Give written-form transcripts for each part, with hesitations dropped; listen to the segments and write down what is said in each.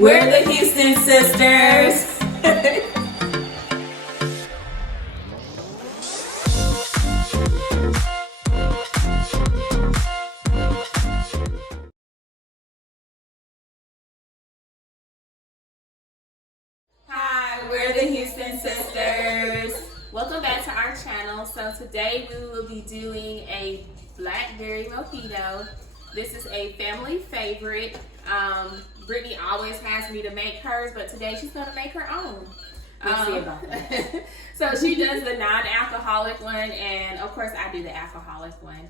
We're the Huston sisters. Hi, we're the Huston sisters. Welcome back to our channel. So today we will be doing a Blackberry mojito. This is a family favorite. Brittany always has me to make hers, but today she's gonna make her own. We'll see about that. So she does the non-alcoholic one, and of course I do the alcoholic one.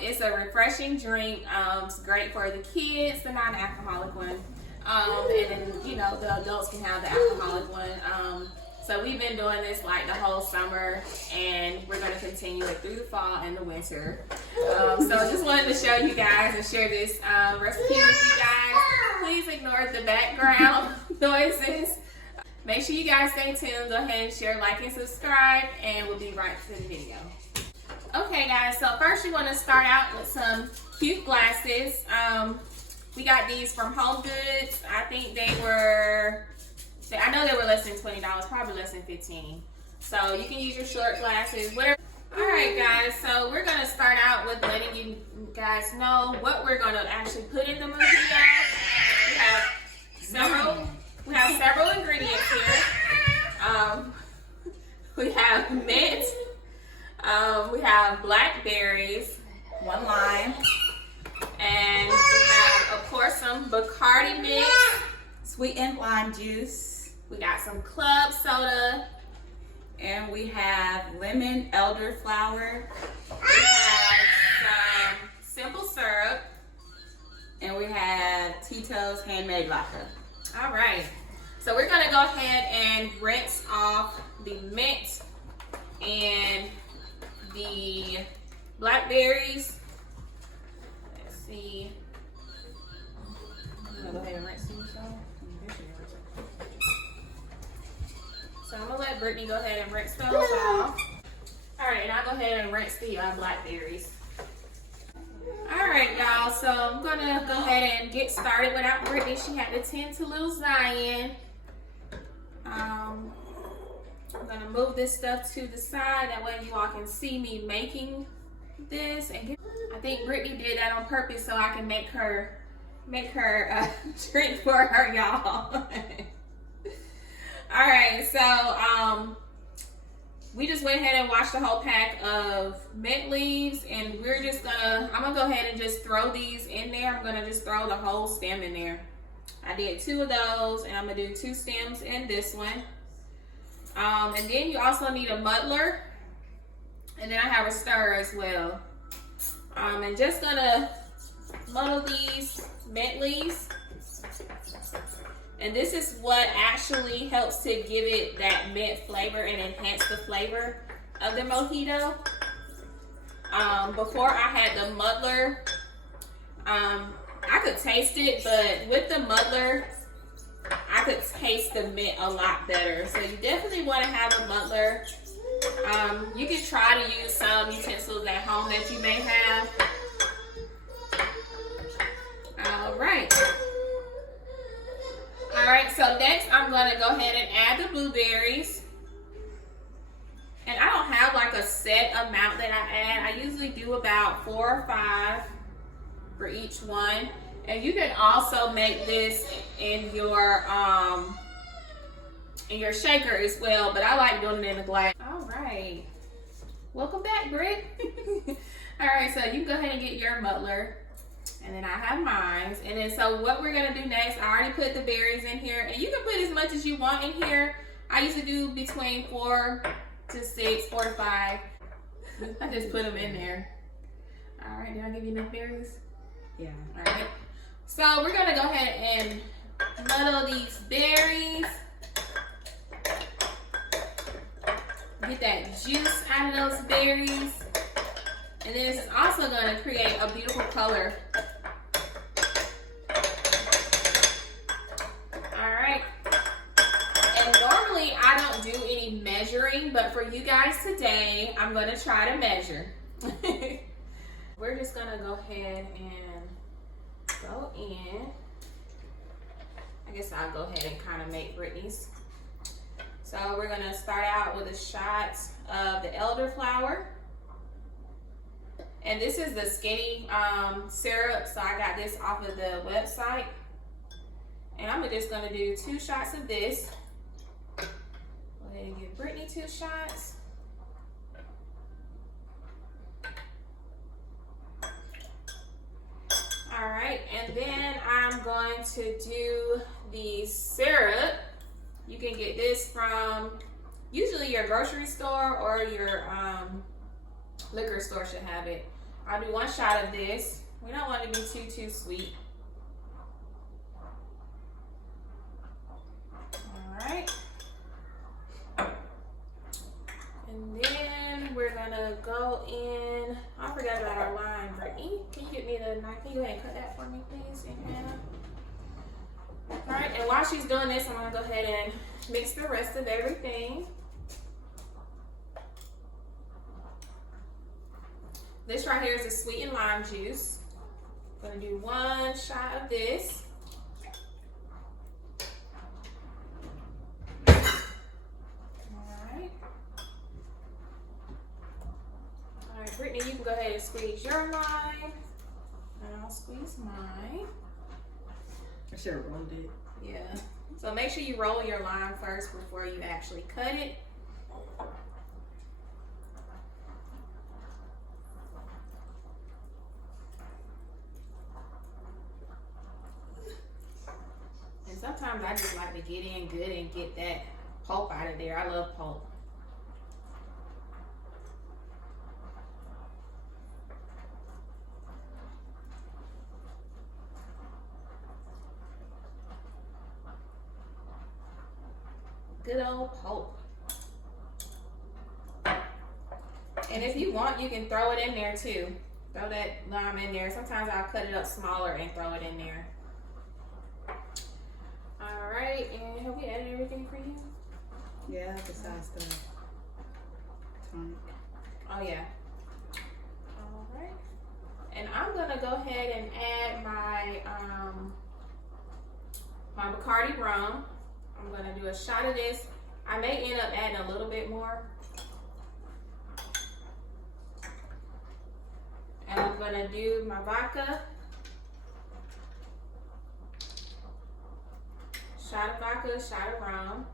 It's a refreshing drink. It's great for the kids, the non-alcoholic one. And then, you know, the adults can have the alcoholic one. So we've been doing this like the whole summer, and we're going to continue it through the fall and the winter. So just wanted to show you guys and share this recipe with you guys. Please ignore the background noises. Make sure you guys stay tuned. Go ahead and share, like, and subscribe, and we'll be right to the video. Okay, guys, so first you want to start out with some cute glasses. We got these from Home Goods. I think they were, I know they were less than $20, probably less than $15. So you can use your short glasses, whatever. All right, guys, so we're gonna start out with letting you guys know what we're gonna actually put in the mojito. We have several ingredients here. We have mint, we have blackberries, 1 lime, and we have, of course, some Bacardi mix. sweetened lime juice, We got some club soda. and we have lemon elderflower, We have some simple syrup. and we have Tito's handmade vodka. All right. So we're gonna go ahead and rinse off the mint and the blackberries. Let's see. I'm gonna go ahead and rinse these off. So I'm gonna let Brittany go ahead and rinse those off. All right, and I'll go ahead and rinse the blackberries. All right, y'all, so I'm gonna go ahead and get started without Brittany. She had to tend to little Zion. I'm gonna move this stuff to the side, that way you all can see me making this. And I think Brittany did that on purpose so I can make her drink for her, y'all. All right, so we just went ahead and washed the whole pack of mint leaves, and I'm gonna go ahead and just throw these in there. I'm gonna just throw the whole stem in there. I did 2 of those, and I'm gonna do 2 stems in this one. And then you also need a muddler, and then I have a stirrer as well. And just gonna muddle these mint leaves. And this is what actually helps to give it that mint flavor and enhance the flavor of the mojito. Before I had the muddler, I could taste it, but with the muddler, I could taste the mint a lot better. So you definitely want to have a muddler. You can try to use some utensils at home that you may have. All right. All right, so next I'm gonna go ahead and add the blueberries. And I don't have like a set amount that I add. I usually do about 4 or 5 for each one. And you can also make this in your shaker as well, but I like doing it in a glass. All right, welcome back, Britt. All right, so you can go ahead and get your muddler. And then I have mine. And then so what we're gonna do next, I already put the berries in here, and you can put as much as you want in here. I usually do between 4 to 6, 4 to 5. I just put them in there. All right, did I give you enough berries? Yeah. All right. So we're gonna go ahead and muddle these berries. Get that juice out of those berries. And then this is also gonna create a beautiful color. Measuring, but for you guys today, I'm going to try to measure. We're just going to go ahead and go in. I guess I'll go ahead and kind of make Brittany's. So we're gonna start out with a shot of the elderflower. And this is the skinny syrup, so I got this off of the website. And I'm just gonna do 2 shots of this. Go ahead and give Brittany 2 shots. All right, and then I'm going to do the syrup. You can get this from usually your grocery store or your liquor store should have it. I'll do 1 shot of this. We don't want to be too sweet. All right. And then we're gonna go in. I forgot about our lime, Brittany. Can you get me the knife? Can you go ahead and cut that for me, please, and Hannah? All right, and while she's doing this, I'm gonna go ahead and mix the rest of everything. This right here is the sweetened lime juice. I'm gonna do 1 shot of this. Brittany, you can go ahead and squeeze your lime, and I'll squeeze mine. I should have rolled it. Yeah. So make sure you roll your lime first before you actually cut it. And sometimes I just like to get in good and get that pulp out of there. I love pulp. Good old pulp. And if you want, you can throw it in there too. Throw that lime in there. Sometimes I'll cut it up smaller and throw it in there. All right, and have we added everything for you? Yeah, besides the tonic. Oh yeah. All right. And I'm gonna go ahead and add my my Bacardi rum. I'm gonna do a shot of this. I may end up adding a little bit more. And I'm gonna do my vodka. Shot of vodka, shot of rum.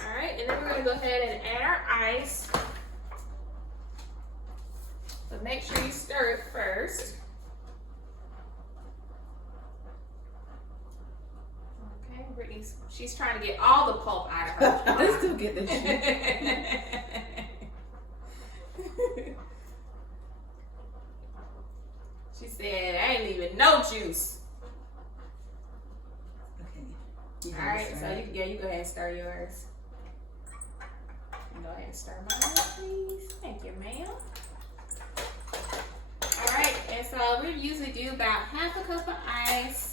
All right, and then we're gonna go ahead and add our ice. But make sure you stir it first. Brittany's, she's trying to get all the pulp out of her. I still get this shit. She said, I ain't even no juice. Okay. All right, so you go ahead and stir yours. You go ahead and stir mine, please. Thank you, ma'am. All right, and so we usually do about 1/2 cup of ice.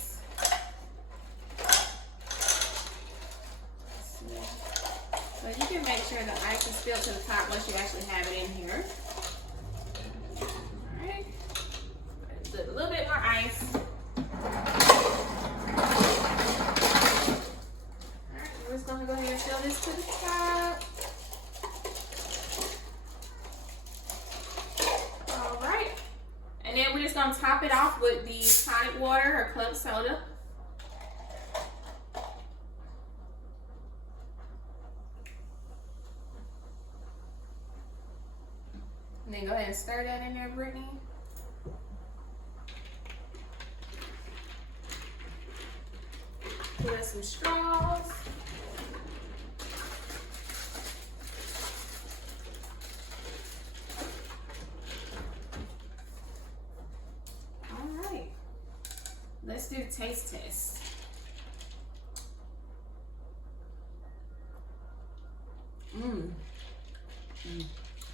So you can make sure the ice is filled to the top once you actually have it in here. All right, do a little bit more ice. All right, we're just gonna go ahead and fill this to the top. All right, and then we're just gonna top it off with the tonic water or club soda. And then go ahead and stir that in there, Brittany. Put some straws. All right. Let's do the taste test.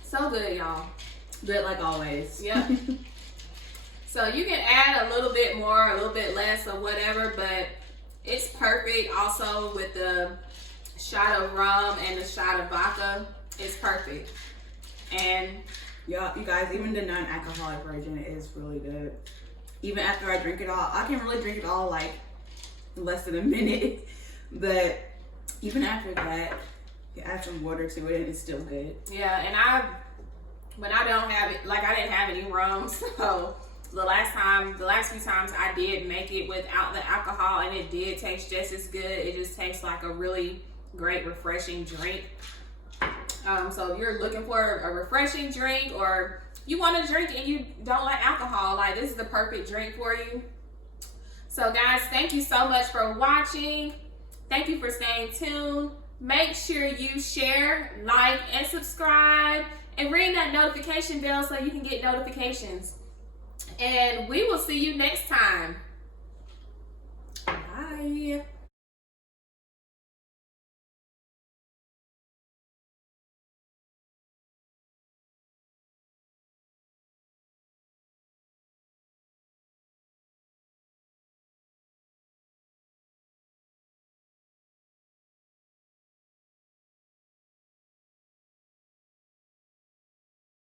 So good, y'all. Good like always. Yep. So you can add a little bit more, a little bit less, or whatever, but it's perfect. Also with the shot of rum and the shot of vodka, it's perfect. And y'all, you guys, even the non-alcoholic version is really good. even after I drink it all. I can really drink it all like less than a minute, but even after that, you add some water to it and it's still good. Yeah, and when I don't have it, like I didn't have any rum, so the last few times I did make it without the alcohol, and it did taste just as good. It just tastes like a really great, refreshing drink. So if you're looking for a refreshing drink, or you want to drink and you don't like alcohol, like this is the perfect drink for you. So guys, thank you so much for watching. Thank you for staying tuned. Make sure you share, like, and subscribe, and ring that notification bell so you can get notifications. And we will see you next time. Bye.